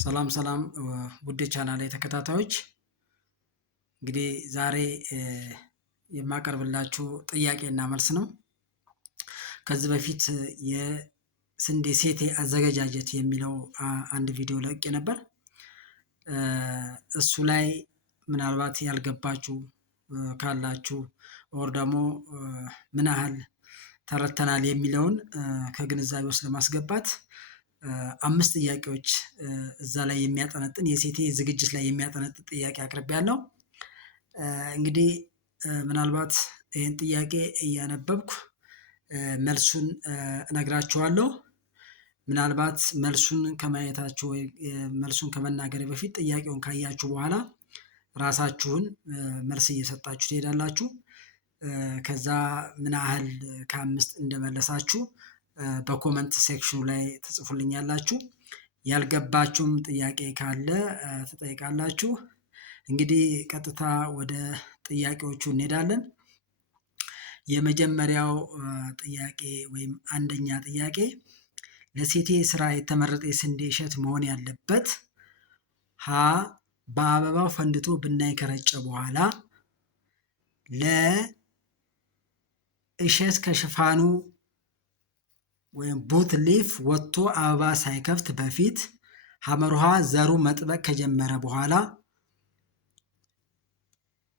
ሰላም ውድ ቻናሌ ተከታታዮች፣ እንግዲህ ዛሬ የማቀርብላችሁ ጥያቄና መልስ ነው። ከዚህ በፊት የስንዴ ሴቴ አዘገጃጀት የሚለው አንድ ቪዲዮ ለቅቄ ነበር። እሱ ላይ ምናልባት ያልገባችሁ ካላችሁ ኦር ደግሞ ምን ያህል ተረድተናል የሚለውን ከግንዛቤ ውስጥ ለማስገባት 5 ጥያቄዎች እዛ ላይ የሚያጠነጥን የሴቴ ዝግጅት ላይ የሚያጠነጥን ጥያቄ አቅርቤያለሁ። እንግዲህ ምናልባት ይህን ጥያቄ እያነበብኩ መልሱን እነግራችኋለሁ። ምናልባት መልሱን ከማየታችሁ ወይ መልሱን ከመናገር በፊት ጥያቄውን ካያችሁ በኋላ ራሳችሁን መልስ እየሰጣችሁ ትሄዳላችሁ። ከዛ ምን ያህል ከ5 እንደመለሳችሁ በኮመንት ሴክሽኑ ላይ ትጽፉልኛላችሁ። ያልገባችሁም ጥያቄ ካለ ትጠይቃላችሁ። እንግዲህ ቀጥታ ወደ ጥያቄዎቹ እንሄዳለን። የመጀመሪያው ጥያቄ ወይም አንደኛ ጥያቄ ለሴቴ ስራ የተመረጠ የስንዴ እሸት መሆን ያለበት ሀ በአበባው ፈንድቶ ብናኝ ከረጨ በኋላ፣ ለ እሸት ከሽፋኑ ወይም ቡት ሊፍ ወጥቶ አበባ ሳይከፍት በፊት፣ ሐመሩሃ ዘሩ መጥበቅ ከጀመረ በኋላ፣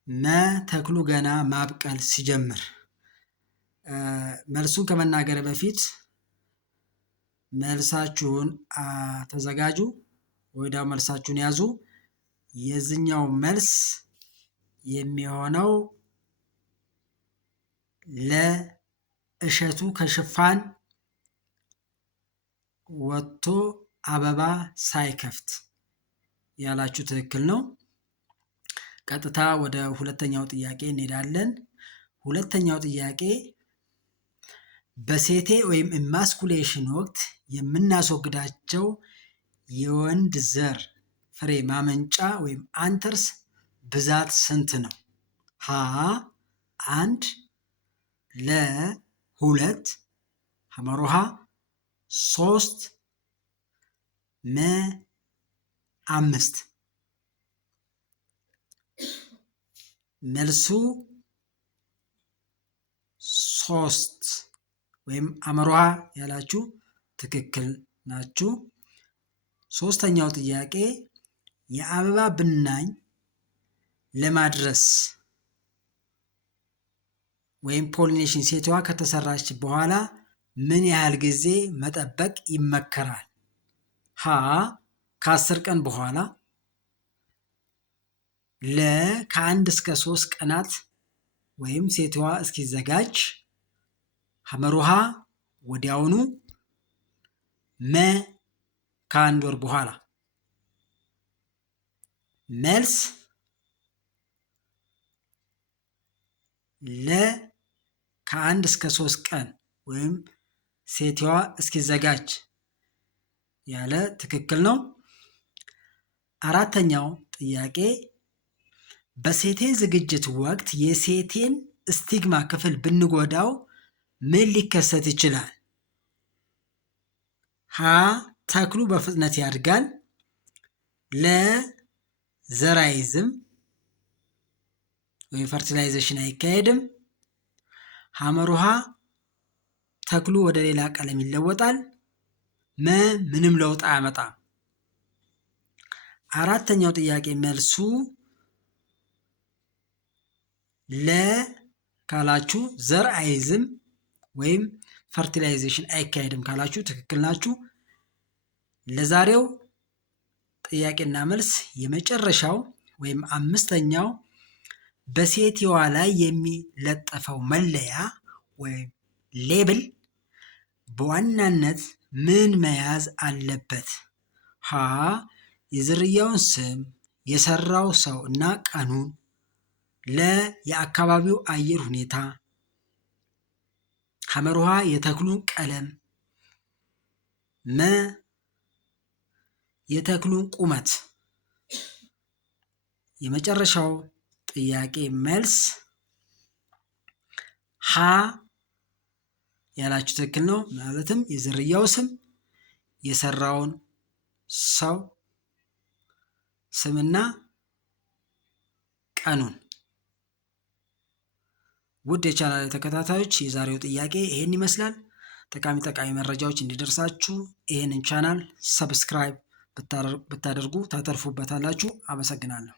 መ ተክሉ ገና ማብቀል ሲጀምር። መልሱን ከመናገር በፊት መልሳችሁን ተዘጋጁ፣ ወዲያው መልሳችሁን ያዙ። የዚህኛው መልስ የሚሆነው ለእሸቱ ከሽፋን ወጥቶ አበባ ሳይከፍት ያላችሁ ትክክል ነው። ቀጥታ ወደ ሁለተኛው ጥያቄ እንሄዳለን። ሁለተኛው ጥያቄ በሴቴ ወይም ኢማስኩሌሽን ወቅት የምናስወግዳቸው የወንድ ዘር ፍሬ ማመንጫ ወይም አንተርስ ብዛት ስንት ነው? ሀ 1፣ ለ 2፣ ሐመሩሃ 3፣ መ 5። መልሱ 3 ወይም ሐመሩሃ ያላችሁ ትክክል ናችሁ። ሶስተኛው ጥያቄ የአበባ ብናኝ ለማድረስ ወይም ፖሊኔሽን ሴቷ ከተሰራች በኋላ ምን ያህል ጊዜ መጠበቅ ይመከራል? ሀ ከ10 ቀን በኋላ፣ ለ ከ1 እስከ 3 ቀናት ወይም ሴቷ እስኪዘጋጅ፣ ሐመሩሃ ወዲያውኑ፣ መ ከ1 ወር በኋላ። መልስ ለ ከ1 እስከ 3 ቀን ወይም ሴቷ እስኪዘጋጅ ያለ ትክክል ነው። አራተኛው ጥያቄ በሴቴ ዝግጅት ወቅት የሴቴን ስቲግማ ክፍል ብንጎዳው ምን ሊከሰት ይችላል? ሀ ተክሉ በፍጥነት ያድጋል፣ ለ ዘር አይዝም ወይም ፈርቲላይዜሽን አይካሄድም፣ ሐመሩሃ ተክሉ ወደ ሌላ ቀለም ይለወጣል፣ መ ምንም ለውጥ አያመጣም። አራተኛው ጥያቄ መልሱ ለ ካላችሁ ዘር አይዝም ወይም ፈርቲላይዜሽን አይካሄድም ካላችሁ ትክክል ናችሁ። ለዛሬው ጥያቄና መልስ የመጨረሻው ወይም 5ኛው በሴትዋ ላይ የሚለጠፈው መለያ ወይም ሌብል በዋናነት ምን መያዝ አለበት? ሀ የዝርያውን ስም፣ የሰራው ሰው እና ቀኑን፣ ለ የአካባቢው አየር ሁኔታ፣ ሐመሩሃ የተክሉን ቀለም፣ መ የተክሉን ቁመት። የመጨረሻው ጥያቄ መልስ ሀ ያላችሁ ትክክል ነው። ማለትም የዝርያው ስም፣ የሰራውን ሰው ስምና ቀኑን። ውድ የቻናል ተከታታዮች የዛሬው ጥያቄ ይሄን ይመስላል። ጠቃሚ መረጃዎች እንዲደርሳችሁ ይህንን ቻናል ሰብስክራይብ ብታደርጉ ታተርፉበታላችሁ። አመሰግናለሁ።